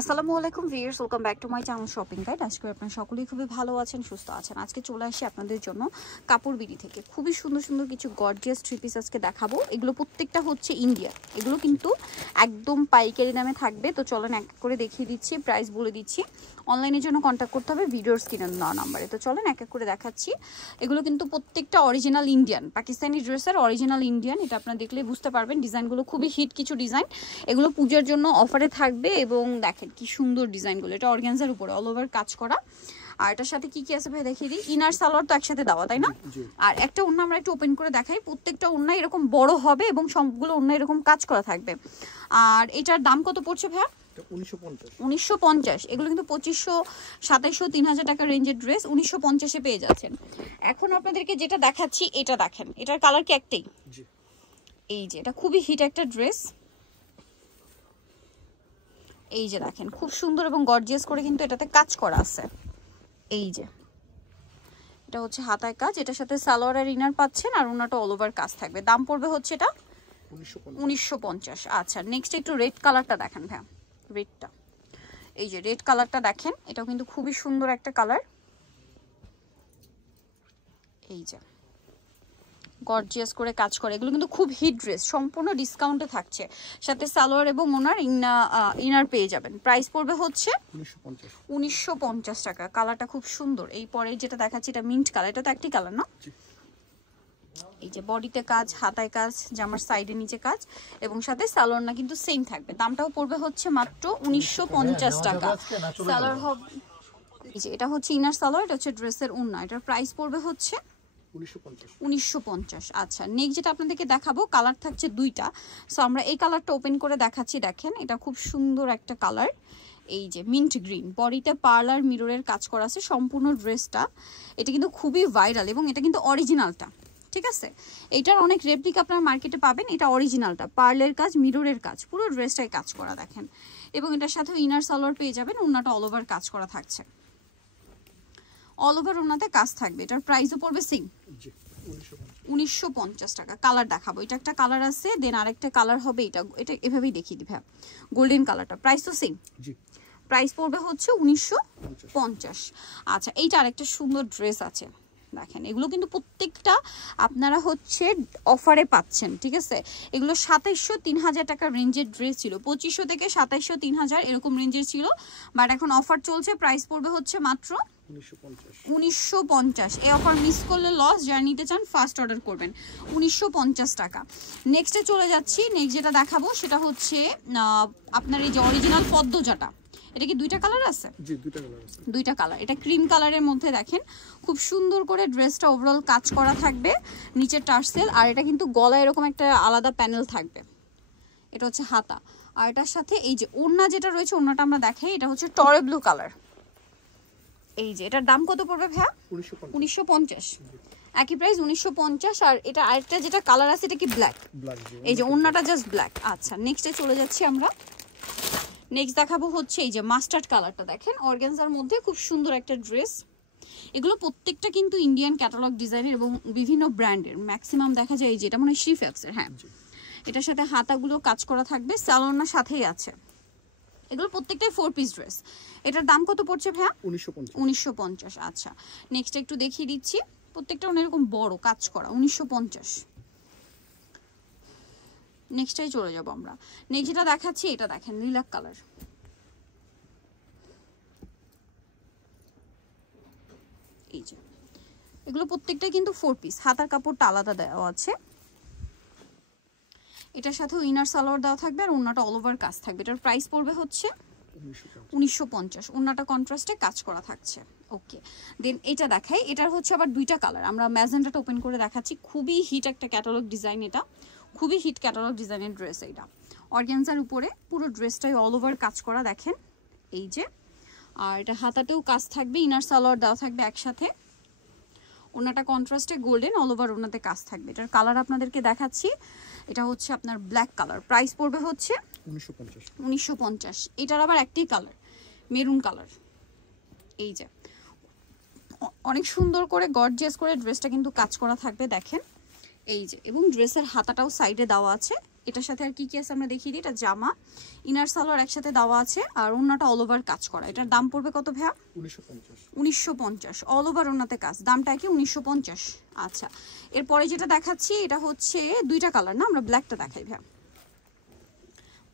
আসসালামু আলাইকুম viewers, welcome back to my channel shopping guide. আজকে আপনারা সকলেই খুবই ভালো আছেন, সুস্থ আছেন। আজকে চলে আসি আপনাদের জন্য কাপড় বিডি থেকে খুবই সুন্দর সুন্দর কিছু গর্জিয়াস থ্রি পিস আজকে দেখাবো। এগুলো প্রত্যেকটা হচ্ছে ইন্ডিয়া, এগুলো কিন্তু একদম পাইকারি দামে থাকবে। তো চলেন এক করে দেখিয়ে দিচ্ছি, প্রাইস বলে দিচ্ছি। অনলাইনের জন্য কন্ট্যাক্ট করতে হবে ভিডিওর স্ক্রিনে দেওয়া নাম্বারে। তো চলেন এক এক করে দেখাচ্ছি। এগুলো কিন্তু প্রত্যেকটা অরিজিনাল ইন্ডিয়ান, পাকিস্তানি ড্রেসের অরিজিনাল ইন্ডিয়ান। এটা আপনারা দেখলে বুঝতে পারবেন, ডিজাইনগুলো খুবই হিট কিছু ডিজাইন। এগুলো পূজার জন্য অফারে থাকবে এবং দেখেন কি সুন্দর ডিজাইনগুলো। এটা অর্গানজার উপরে অল ওভার কাজ করা। আর এটার সাথে কি কি আছে ভাই দেখিয়ে দিই। ইনার সালোয়ার তো একসাথে দেওয়া, তাই না? আর একটা ওড়না আমরা একটু ওপেন করে দেখাই। প্রত্যেকটা ওড়না এরকম বড় হবে এবং সবগুলো ওড়না এরকম কাজ করা থাকবে। আর এটার দাম কত পড়ছে ভাইয়া? 1950। এগুলো কিন্তু 2500, 2700, 3000 টাকা রেঞ্জের ড্রেস 1950-এ পেয়ে যাচ্ছেন। এখন আপনাদেরকে যেটা দেখাচ্ছি এটা দেখেন, এটার কালার কি একটাই? এই যে এটা খুবই হিট একটা ড্রেস। এই যে দেখেন খুব সুন্দর এবং গর্জিয়াস করে কিন্তু এটাতে কাজ করা আছে। এই যে এটা হচ্ছে হাতায় কাজ, এটার সাথে সালোয়ার আর ইনার পাচ্ছেন, আর ওনাটা অল ওভার কাজ থাকবে। দাম পড়বে হচ্ছে এটা 1950। আচ্ছা, নেক্সট একটু রেড কালারটা দেখেন ভাই, রেডটা। এই যে রেড কালারটা দেখেন, এটাও কিন্তু খুবই সুন্দর একটা কালার। এই যে গর্জিয়াস করে কাজ করে, এগুলো কিন্তু খুব হিট ড্রেস, সম্পূর্ণ ডিসকাউন্টে থাকছে। সাথে সালোয়ার এবং ওনার ইনার পেয়ে যাবেন। প্রাইস পড়বে হচ্ছে 1950 টাকা। কালারটা খুব সুন্দর। এই পরে যেটা দেখাচ্ছি এটা মিন্ট কালার, এটা তো একটি কালার না? এই যে বডিতে কাজ, হাতায় কাজ, জামার সাইডে নিচে কাজ এবং সাথে সালোয়ার না কিন্তু সেম থাকবে। দামটাও পড়বে হচ্ছে মাত্র 1950 টাকা। সালোয়ার হবে, এই যে এটা হচ্ছে ইনার সালোয়ার, এটা হচ্ছে ড্রেসের ওড়না। এটার প্রাইস পড়বে হচ্ছে 1950। আচ্ছা, নেক্সট যেটা আপনাদেরকে দেখাবো, কালার থাকছে দুইটা। সো আমরা এই কালারটা ওপেন করে দেখাচ্ছি। দেখেন এটা খুব সুন্দর একটা কালার। এই যে মিন্ট গ্রিন, বডিতে পার্লার মিররের কাজ করা আছে সম্পূর্ণ ড্রেসটা। এটা কিন্তু খুবই ভাইরাল এবং এটা কিন্তু অরিজিনালটা, ঠিক আছে? এইটার অনেক রেপ্লিকা আপনার মার্কেটে পাবেন, এটা অরিজিনালটা। পার্লের কাজ, মিররের কাজ, পুরো ড্রেসটাই কাজ করা দেখেন। এবং এটার সাথে ইনার সালোয়ার পেয়ে যাবেন, ওড়নাটা অল ওভার কাজ করা থাকছে, অল ওভার ওনাতে কাজ থাকবে। এটার প্রাইসও পড়বে সেম 1950 টাকা। কালার দেখাবো, এটা একটা কালার আছে, দেন আরেকটা কালার হবে এটা। এটা এভাবেই দেখিয়ে দিই ভাই, গোল্ডেন কালারটা। প্রাইস তো সেম, প্রাইস পড়বে হচ্ছে 1950। আচ্ছা, এইটা আরেকটা সুন্দর ড্রেস আছে দেখেন। এগুলো কিন্তু প্রত্যেকটা আপনারা হচ্ছে অফারে পাচ্ছেন, ঠিক আছে? এগুলো 2700, 3000 টাকার রেঞ্জের ড্রেস ছিল। 2500 থেকে 2700, 3000 এরকম রেঞ্জের ছিল, বাট এখন অফার চলছে। প্রাইস পড়বে হচ্ছে মাত্র 1950। এই অফার মিস করলে লস। যারা নিতে চান ফার্স্ট অর্ডার করবেন, 1950 টাকা। নেক্সটে চলে যাচ্ছি। নেক্সট যেটা দেখাবো সেটা হচ্ছে আপনার এই যে অরিজিনাল পদ্মজাটা। এটা কি দুইটা কালার আছে? জি, দুইটা কালার আছে। দুইটা কালার। এটা ক্রিম কালারের মধ্যে দেখেন খুব সুন্দর করে ড্রেসটা ওভারঅল কাজ করা থাকবে, নিচের টার্সেল। আর এটা কিন্তু গলায় এরকম একটা আলাদা প্যানেল থাকবে। এটা হচ্ছে হাতা। আর এটার সাথে এই যে ওড়না যেটা রয়েছে, ওড়নাটা আমরা দেখাই। এটা হচ্ছে টরে ব্লু কালার। এই যে এটার দাম কত পড়বে ভাইয়া? 1950। একই প্রাইস 1950। আর এটা আরেকটা যেটা কালার আছে এটা কি ব্ল্যাক? এই যে ওড়নাটা জাস্ট ব্ল্যাক। আচ্ছা, নেক্সটে চলে যাচ্ছি আমরা। নেক্সট দেখাবো হচ্ছে এই যে মাস্টার্ড কালারটা দেখেন, অর্গানজার মধ্যে খুব সুন্দর একটা ড্রেস। এগুলো প্রত্যেকটা কিন্তু ইন্ডিয়ান ক্যাটালগ ডিজাইনের এবং বিভিন্ন ব্র্যান্ডের। ম্যাক্সিমাম দেখা যায় এই যে এটা মনে হয় শিফেক্সের। হ্যাঁ, এটার সাথে হাতাগুলো কাজ করা থাকবে, সালোয়ার সাথেই আছে। এগুলো প্রত্যেকটাই 4 পিস ড্রেস। এটার দাম কত পড়ছে ভাইয়া? 1950। আচ্ছা, নেক্সট একটু দেখিয়ে দিচ্ছি। প্রত্যেকটা এরকম বড় কাজ করা, 1950। নেক্সটটাই চলে যাব আমরা। নেক্সট যেটা দেখাচ্ছি এটা দেখেন, লিলাক কালার। এই যে এগুলো প্রত্যেকটাই কিন্তু 4 পিস, হাতার কাপড়টা আলাদা দেওয়া আছে। এটার সাথেও ইনার সালোয়ার দেওয়া থাকবে আর ওড়নাটা অল ওভার কাজ থাকবে। এটার প্রাইস পড়বে হচ্ছে 1950। ওড়নাটা কন্ট্রাস্টে কাজ করা থাকছে। ওকে, দেন এটা দেখাই। এটার হচ্ছে আবার দুইটা কালার। আমরা ম্যাজেন্টাটা ওপেন করে দেখাচ্ছি। খুবই হিট একটা ক্যাটালগ ডিজাইন, এটা খুবই হিট ক্যাটালগ ডিজাইনের ড্রেস। এটা অর্গানজার উপরে পুরো ড্রেসটাই অল ওভার কাজ করা দেখেন। এই যে, আর এটা হাতাতেও কাজ থাকবে, ইনার সালোয়ার দেওয়া থাকবে একসাথে। ওনাটা কন্ট্রাস্টে গোল্ডেন, অল ওভার ওনাতে কাজ থাকবে। এটার কালার আপনাদেরকে দেখাচ্ছি। এটা হচ্ছে আপনার ব্ল্যাক কালার। প্রাইস পড়বে হচ্ছে 1950। এটার আবার একটি কালার মেরুন কালার। এই যে অনেক সুন্দর করে গর্জিয়াস করে ড্রেসটা কিন্তু কাজ করা থাকবে দেখেন। এই যে, এবং ড্রেসের হাতাটাও সাইডে দেওয়া আছে। এটার সাথে আর কি কি আছে আমরা দেখিয়ে দিই। এটা জামা, ইনার সালোয়ার একসাথে দেওয়া আছে, আর ওন্নাটা অল ওভার কাজ করা। এটার দাম পড়বে কত ভাইয়া? 1950। অল ওভার ওন্নাতে কাজ, দামটা কি 1950। আচ্ছা, এরপরে যেটা দেখাচ্ছি এটা হচ্ছে দুইটা কালার না, আমরা ব্ল্যাকটা দেখাই ভাইয়া।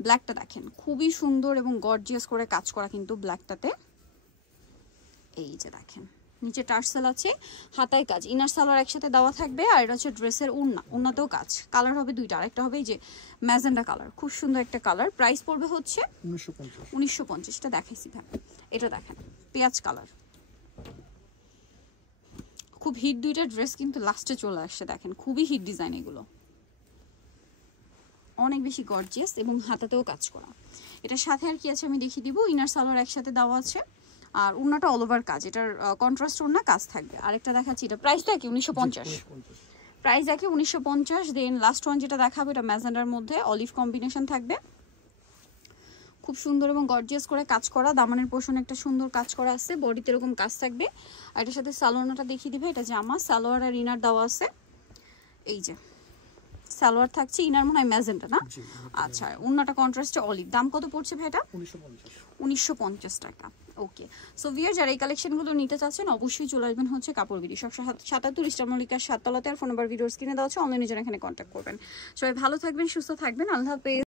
ব্ল্যাকটা দেখেন খুবই সুন্দর এবং গর্জিয়াস করে কাজ করা কিন্তু ব্ল্যাকটাতে। এই যে দেখেন নিচে টার্সেল আছে, হাতায় কাজ, ইনার সালোয়ার একসাথে দেওয়া থাকবে, আর এটা হচ্ছে ড্রেসের ওড়না, ওড়নাতেও কাজ। কালার হবে দুইটা, আরেকটা হবে এই যে ম্যাজেন্ডা কালার, খুব সুন্দর একটা কালার। প্রাইস পড়বে হচ্ছে 1950। এটা দেখাইছি ভাই, এটা দেখেন পেঁয়াজ কালার, খুব হিট দুইটা ড্রেস কিন্তু লাস্টে চলে আসছে। দেখেন খুবই হিট ডিজাইন, এগুলো অনেক বেশি গর্জিয়াস এবং হাতাতেও কাজ করা। এটার সাথে আর কি আছে আমি দেখিয়ে দিব। ইনার সালোয়ার একসাথে দেওয়া আছে, আর ওড়নাটা অল ওভার কাজ, এটার কন্ট্রাস্ট ওড়না কাজ থাকবে। আরেকটা দেখাচ্ছি, এটা প্রাইসটা কি 1950। প্রাইস দেখে 1950। দেন লাস্ট ওয়ান যেটা দেখাবো এটা ম্যাজেন্ডার মধ্যে অলিভ কম্বিনেশন থাকবে, খুব সুন্দর এবং গর্জিয়াস করে কাজ করা। দামানের পোর্শনে একটা সুন্দর কাজ করা আছে, বডিতে এরকম কাজ থাকবে। আর এটার সাথে সালোয়ারটা দেখিয়ে দিবে। এটা জামা, সালোয়ার আর ইনার দেওয়া আছে। এই যে সালোয়ার থাকছে, ইনার মনে হয় ম্যাজেন্টা না? আচ্ছা, ওড়নাটা কন্ট্রাস্টে অলিভ। দাম কত পড়ছে ভাই এটা? 1950 টাকা। ওকে, সো ভিউয়ার যারা এই কালেকশনগুলো নিতে চাচ্ছেন অবশ্যই চলে আসবেন হচ্ছে কাপড় বিডি, 77 ইস্টার মল্লিকার 7 তলাতে। আর ফোন নাম্বার ভিডিওর স্ক্রিনে দেওয়া আছে, অনলাইনে যারা এখানে কন্ট্যাক্ট করবেন। সবাই ভালো থাকবেন, সুস্থ থাকবেন, আল্লাহ হাফেজ।